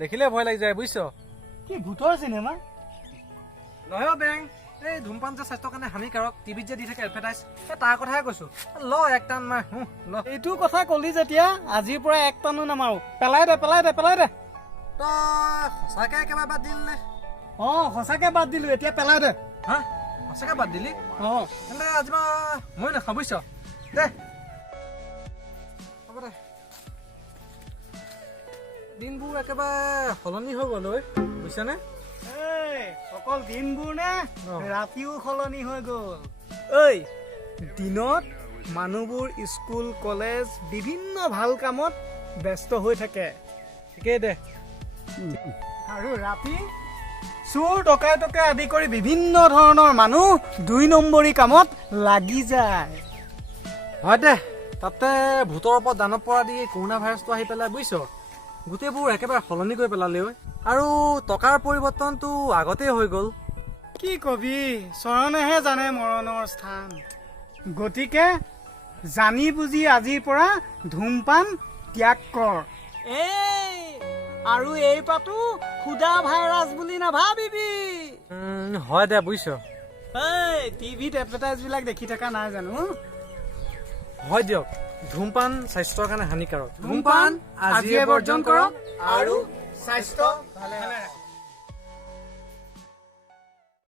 দেখিলে ভয় লাগি যায় বুজিছ। কি ভূতৰ চিনেমা? নহয় বেং, এই ধূমপান যে স্বাস্থ্যৰ কাৰণে হানিকাৰক, টিভিত যে দি থাকে এডভাৰটাইজ, তাৰ কথাহে কৈছো। ল এক টান মাৰ ল। এইটো কথা কলি যেতিয়া আজিৰ পৰা এক টানো নামাৰো। পেলাই দে পেলাই দে পেলাই দে। তই সঁচাকে একেবাৰে বাদ দিলি নে? সঁচাকে বাদ দিলো, এতিয়া পেলাই দে। হা সঁচাকে বাদ দিলি? তেন্তে আজি মই নাখাওঁ বুজিছ। দে হ'ব দে। দিনবোৰ একেবাৰে সলনি হৈ গ'ল ঐ, বুজিছনে? অকল দিনবোৰ নে ৰাতিও সলনি হৈ গ'ল। ঐ দিনত মানুহবোৰ স্কুল কলেজ বিভিন্ন ভাল কামত ব্যস্ত হৈ থাকে, ঠিকেই দে। আৰু ৰাতি চোৰ ডকাইতকে আদি কৰি বিভিন্ন ধৰণৰ মানুহ ২ নম্বৰী কামত লাগি যায়। হয় দে, তাতে ভূতৰ ওপৰত দানৱ পৰা দি কৰোণা ভাইৰাছটো আহি পেলাই বুজিছ, গোটেইবোৰ একেবাৰে সলনি কৰি পেলালে ঐ। আৰু টকাৰ পৰিৱৰ্তনটো আগতেই হৈ গ'ল। কি কবি, চৰণেহে জানে মৰণৰ স্থান। গতিকে জানি বুজি আজিৰ পৰা ধূমপান ত্যাগ কৰ। আৰু এই পাতো খুদা ভাইৰাছ বুলি নাভাবিবি। হয় দে বুজিছ। টিভিত এডভাৰটাইজ বিলাক দেখি থকা নাই জানো? হয় দিয়ক, ধূমপান স্বাস্থ্যৰ কাৰণে হানিকাৰক। ধূমপান আজিয়ে বৰ্জন কৰক আৰু স্বাস্থ্য ভালে ৰাখক।